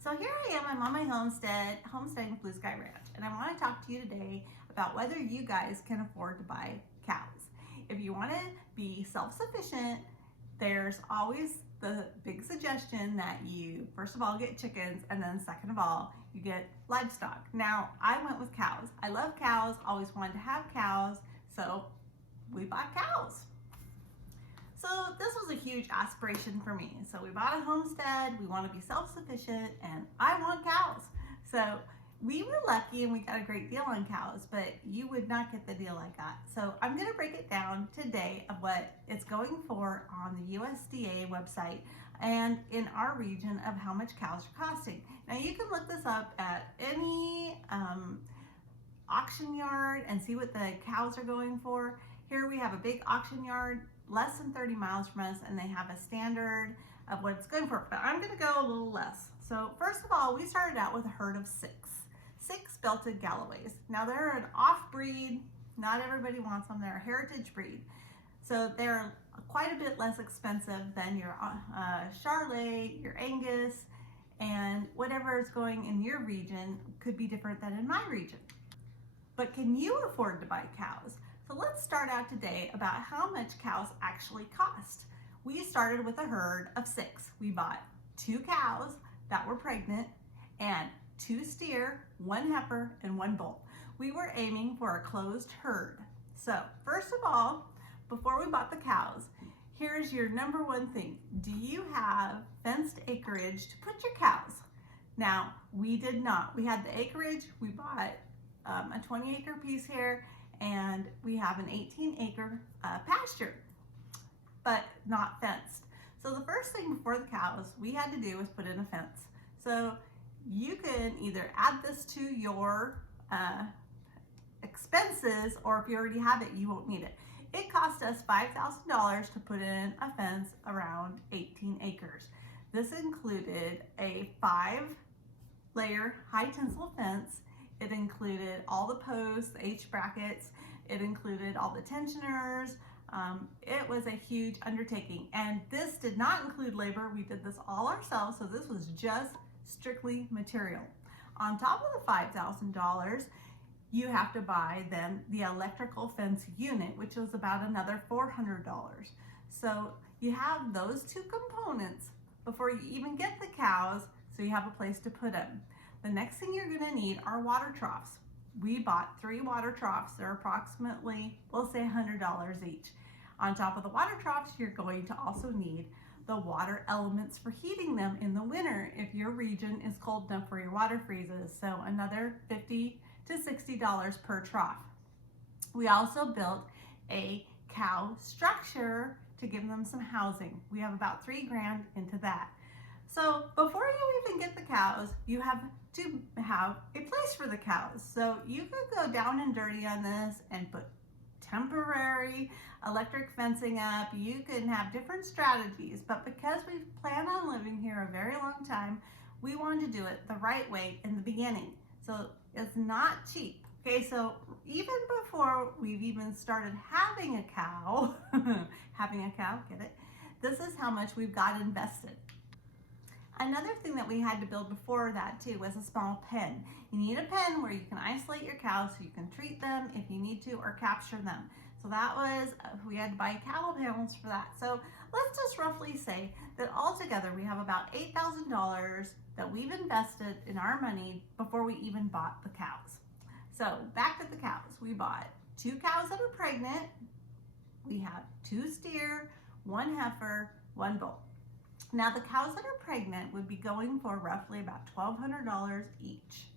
So here I am, I'm on my homestead, homesteading with Blue Sky Ranch, and I want to talk to you today about whether you guys can afford to buy cows. If you want to be self-sufficient, there's always the big suggestion that you first of all get chickens, and then second of all you get livestock. Now I went with cows. I love cows, always wanted to have cows, so we bought cows. So this was a huge aspiration for me. So we bought a homestead, we want to be self-sufficient, and I want cows. So we were lucky and we got a great deal on cows, but you would not get the deal I got. So I'm going to break it down today of what it's going for on the USDA website and in our region of how much cows are costing. Now you can look this up at any auction yard and see what the cows are going for. Here we have a big auction yard less than 30 miles from us, and they have a standard of what it's going for, but I'm going to go a little less. So first of all, we started out with a herd of six belted Galloways. Now they're an off breed, not everybody wants them, they're a heritage breed. So they're quite a bit less expensive than your Charolais, your Angus, and whatever is going in your region could be different than in my region. But can you afford to buy cows? So let's start out today about how much cows actually cost. We started with a herd of 6. We bought 2 cows that were pregnant and 2 steer, 1 heifer, and 1 bull. We were aiming for a closed herd. So first of all, before we bought the cows, here's your number one thing. Do you have fenced acreage to put your cows? Now, we did not. We had the acreage. We bought a 20-acre piece here, and we have an 18-acre pasture, but not fenced. So the first thing before the cows we had to do was put in a fence. So you can either add this to your expenses, or if you already have it, you won't need it. It cost us $5,000 to put in a fence around 18 acres. This included a 5-layer high tensile fence. It included all the posts, the H brackets. It included all the tensioners. It was a huge undertaking, and this did not include labor. We did this all ourselves, so this was just strictly material. On top of the $5,000, you have to buy then the electrical fence unit, which was about another $400. So you have those 2 components before you even get the cows, so you have a place to put them. The next thing you're going to need are water troughs. We bought 3 water troughs. They're approximately, we'll say $100 each. On top of the water troughs, you're going to also need the water elements for heating them in the winter if your region is cold enough where your water freezes. So another $50 to $60 per trough. We also built a cow structure to give them some housing. We have about $3 grand into that. So before you even get the cows, you have to have a place for the cows. So you could go down and dirty on this and put temporary electric fencing up. You can have different strategies, but because we plan on living here a very long time, we want to do it the right way in the beginning. So it's not cheap. Okay, so even before we've even started having a cow, get it? This is how much we've got invested. Another thing that we had to build before that too was a small pen. You need a pen where you can isolate your cows so you can treat them if you need to, or capture them. So that was, we had to buy cattle panels for that. So let's just roughly say that altogether we have about $8,000 that we've invested in our money before we even bought the cows. So back to the cows. We bought 2 cows that are pregnant. We have 2 steer, 1 heifer, 1 bull. Now the cows that are pregnant would be going for roughly about $1,200 each.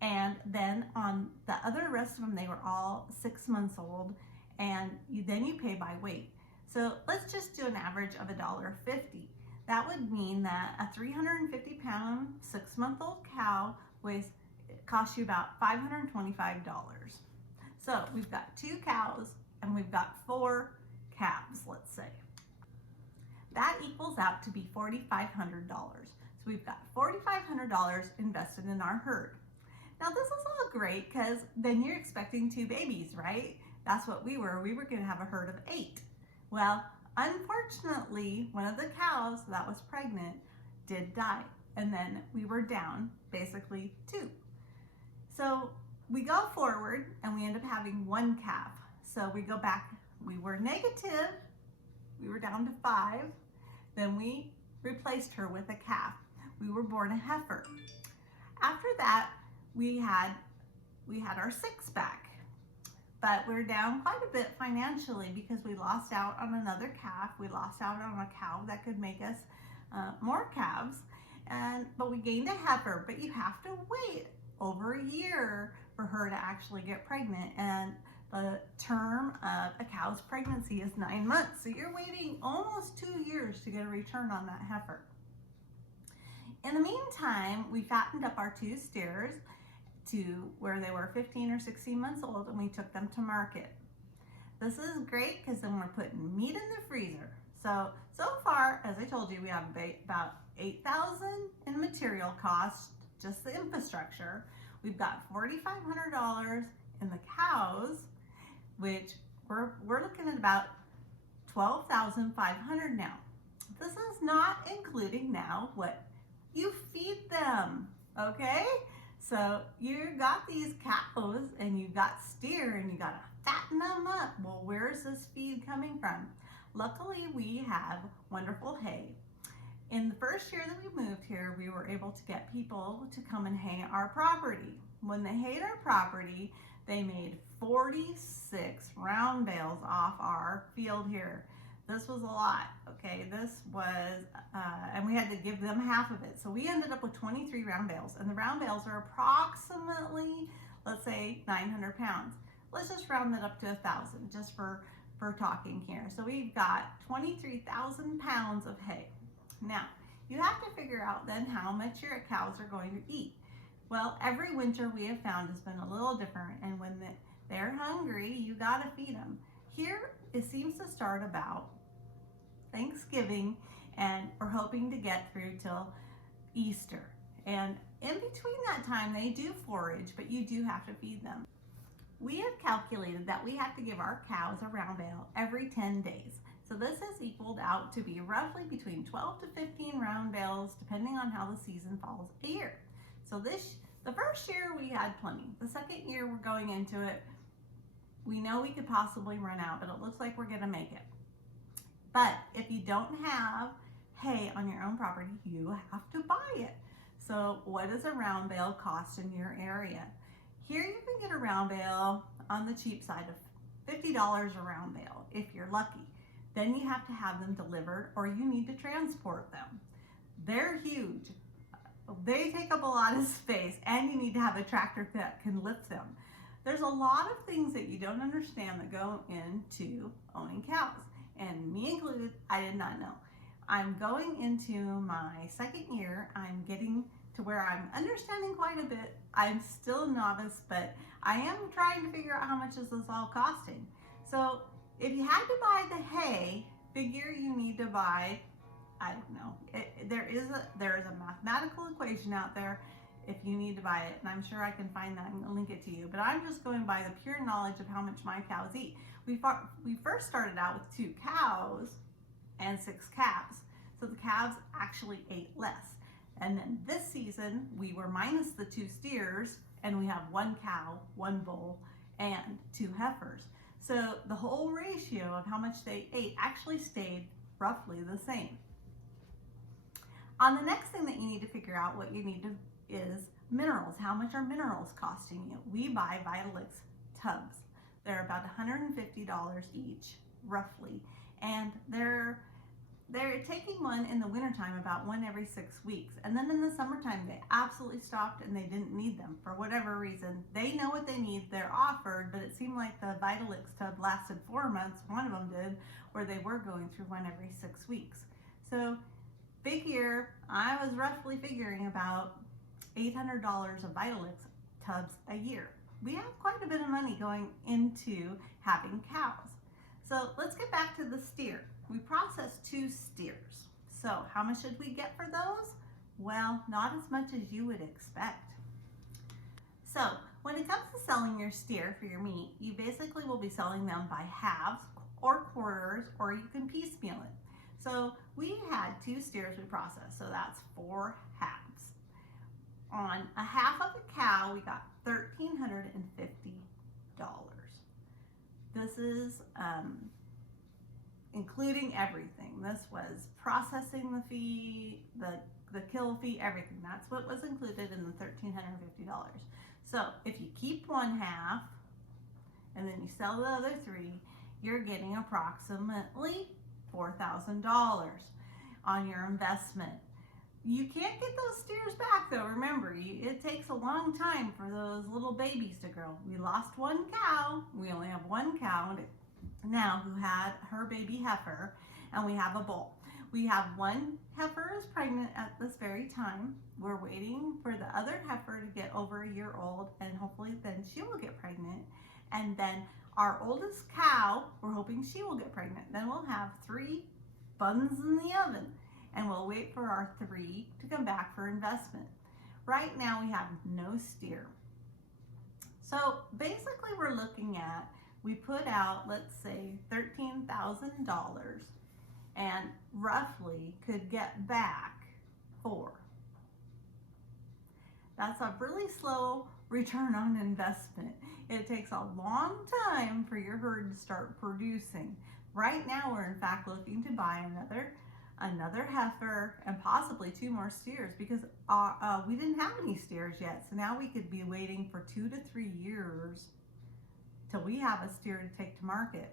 And then on the other rest of them, they were all 6 months old, and then you pay by weight. So let's just do an average of $1.50. That would mean that a 350-pound 6-month-old cow costs you about $525. So we've got 2 cows and we've got 4 calves, let's say. That equals out to be $4,500. So we've got $4,500 invested in our herd. Now this is all great because then you're expecting 2 babies, right? That's what we were. We were going to have a herd of 8. Well, unfortunately, one of the cows that was pregnant did die, and then we were down basically 2. So we go forward and we end up having 1 calf. So we go back, we were negative, we were down to 5, then we replaced her with a calf. We were born a heifer. After that, we had our 6 back, but we're down quite a bit financially because we lost out on another calf. We lost out on a cow that could make us more calves, but we gained a heifer. But you have to wait over a year for her to actually get pregnant, and the term of a cow's pregnancy is 9 months. So you're waiting almost 2 years to get a return on that heifer. In the meantime, we fattened up our 2 steers to where they were 15 or 16 months old, and we took them to market. This is great because then we're putting meat in the freezer. So far, as I told you, we have about $8,000 in material costs, just the infrastructure. We've got $4,500 in the cows, which we're looking at about $12,500 now. This is not including now what you feed them, okay? So you got these cows and you got steer and you gotta fatten them up. Well, where's this feed coming from? Luckily, we have wonderful hay. In the first year that we moved here, we were able to get people to come and hay our property. When they hayed our property, they made 46 round bales off our field here. This was a lot, okay? This was, and we had to give them half of it. So we ended up with 23 round bales, and the round bales are approximately, let's say, 900 pounds. Let's just round that up to 1,000, just for talking here. So we've got 23,000 pounds of hay. Now, you have to figure out then how much your cows are going to eat. Well, every winter we have found has been a little different, and when they're hungry, you gotta feed them. Here, it seems to start about Thanksgiving, and we're hoping to get through till Easter. And in between that time, they do forage, but you do have to feed them. We have calculated that we have to give our cows a round bale every 10 days. So this has equaled out to be roughly between 12 to 15 round bales, depending on how the season falls a year. So the first year we had plenty. The second year we're going into it, we know we could possibly run out, but it looks like we're gonna make it. But if you don't have hay on your own property, you have to buy it. So what does a round bale cost in your area? Here you can get a round bale on the cheap side of $50 a round bale, if you're lucky. Then you have to have them delivered, or you need to transport them. They're huge. They take up a lot of space, and you need to have a tractor that can lift them. There's a lot of things that you don't understand that go into owning cows, and me included. I did not know. I'm going into my second year. I'm getting to where I'm understanding quite a bit. I'm still a novice, but I am trying to figure out how much is this all costing. So if you had to buy the hay, figure you need to buy, I don't know, there is a mathematical equation out there if you need to buy it, and I'm sure I can find that and link it to you, but I'm just going by the pure knowledge of how much my cows eat. We first started out with 2 cows and 6 calves, so the calves actually ate less. And then this season, we were minus the 2 steers, and we have 1 cow, 1 bull, and 2 heifers. So the whole ratio of how much they ate actually stayed roughly the same. On the next thing that you need to figure out what you need to is minerals. How much are minerals costing you? We buy Vitalix tubs. They're about $150 each, roughly. And they're taking one in the wintertime, about one every 6 weeks. And then in the summertime, they absolutely stopped and they didn't need them for whatever reason. They know what they need, they're offered, but it seemed like the Vitalix tub lasted 4 months, one of them did, where they were going through one every 6 weeks. So big year, I was roughly figuring about $800 of Vitalix tubs a year. We have quite a bit of money going into having cows. So let's get back to the steer. We processed 2 steers. So how much should we get for those? Well, not as much as you would expect. So when it comes to selling your steer for your meat, you basically will be selling them by halves or quarters, or you can piecemeal it. So We had 2 steers we processed, so that's 4 halves. On a half of a cow, we got $1,350. This is including everything. This was processing the fee, the kill fee, everything. That's what was included in the $1,350. So if you keep 1 half and then you sell the other 3, you're getting approximately $4,000 on your investment. You can't get those steers back though. Remember, it takes a long time for those little babies to grow. We lost 1 cow. We only have 1 cow now who had her baby heifer, and we have a bull. We have 1 heifer is pregnant at this very time. We're waiting for the other heifer to get over a year old, and hopefully then she will get pregnant. And then our oldest cow, we're hoping she will get pregnant. Then we'll have 3 buns in the oven, and we'll wait for our 3 to come back for investment. Right now we have no steer. So basically we're looking at, we put out, let's say $13,000 and roughly could get back 4. That's a really slow return on investment. It takes a long time for your herd to start producing. Right now we're in fact looking to buy another heifer and possibly 2 more steers, because we didn't have any steers yet. So now we could be waiting for 2 to 3 years till we have a steer to take to market.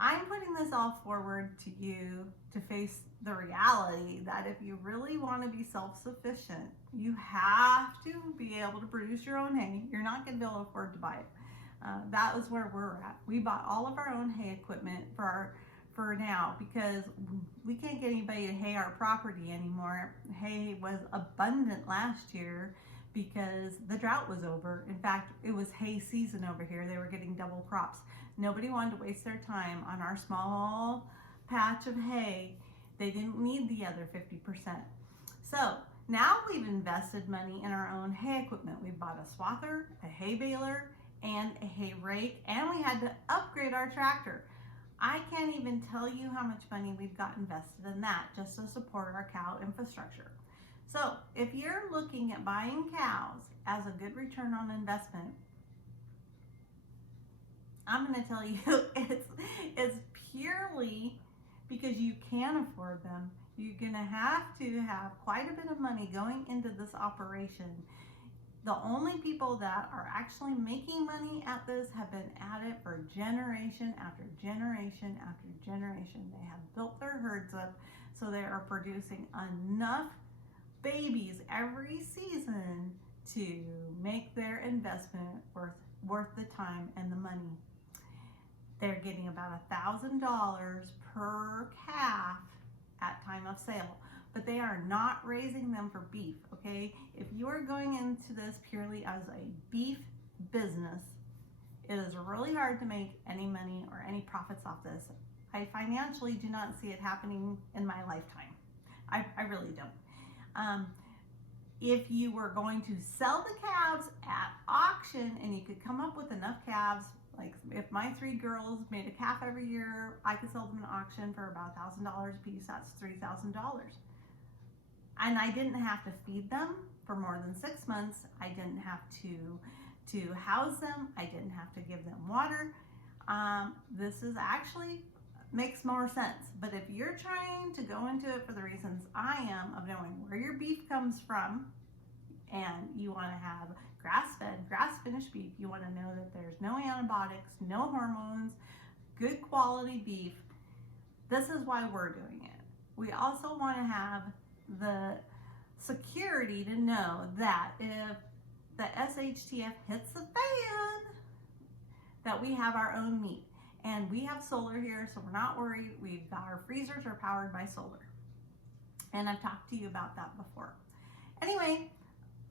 I'm putting this all forward to you to face the reality that if you really want to be self-sufficient, you have to be able to produce your own hay. You're not going to be able to afford to buy it. That was where we're at. We bought all of our own hay equipment for now, because we can't get anybody to hay our property anymore. Hay was abundant last year because the drought was over. In fact, it was hay season over here. They were getting double crops. Nobody wanted to waste their time on our small patch of hay. They didn't need the other 50%. So now we've invested money in our own hay equipment. We bought a swather, a hay baler, and a hay rake, and we had to upgrade our tractor. I can't even tell you how much money we've got invested in that just to support our cow infrastructure. So if you're looking at buying cows as a good return on investment, I'm going to tell you it's purely because you can afford them. You're going to have quite a bit of money going into this operation. The only people that are actually making money at this have been at it for generation after generation after generation. They have built their herds up so they are producing enough babies every season to make their investment worth the time and the money. They're getting about $1,000 per calf at time of sale, but they are not raising them for beef, okay? If you are going into this purely as a beef business, it is really hard to make any money or any profits off this. I financially do not see it happening in my lifetime. I really don't. If you were going to sell the calves at auction and you could come up with enough calves, like if my 3 girls made a calf every year, I could sell them at auction for about $1,000 a piece. That's $3,000. And I didn't have to feed them for more than 6 months. I didn't have to house them. I didn't have to give them water. This is actually makes more sense. But if you're trying to go into it for the reasons I am, of knowing where your beef comes from, and you want to have grass-fed, grass-finished beef, you want to know that there's no antibiotics, no hormones, good quality beef, this is why we're doing it. We also want to have the security to know that if the SHTF hits the fan, that we have our own meat. And we have solar here, so we're not worried. We've got our freezers are powered by solar. And I've talked to you about that before. Anyway,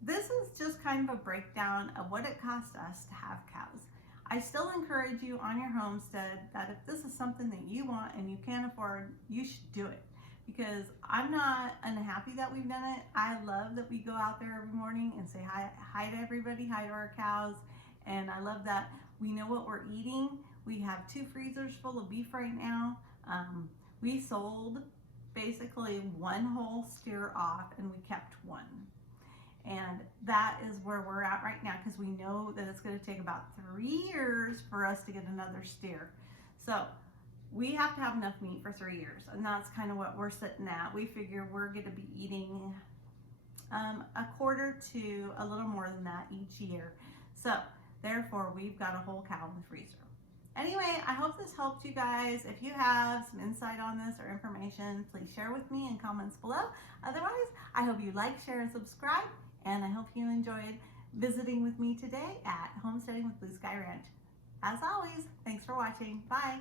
this is just kind of a breakdown of what it costs us to have cows. I still encourage you on your homestead that if this is something that you want and you can't afford, you should do it. Because I'm not unhappy that we've done it. I love that we go out there every morning and say hi to everybody, hi to our cows. And I love that we know what we're eating. We have 2 freezers full of beef right now. We sold basically one whole steer off and we kept one. And that is where we're at right now, because we know that it's going to take about 3 years for us to get another steer. So we have to have enough meat for 3 years, and that's kind of what we're sitting at. We figure we're going to be eating a quarter to a little more than that each year. So therefore, we've got a whole cow in the freezer. Anyway, I hope this helped you guys. If you have some insight on this or information, please share with me in comments below. Otherwise, I hope you like, share, and subscribe, and I hope you enjoyed visiting with me today at Homesteading with Blue Sky Ranch. As always, thanks for watching. Bye.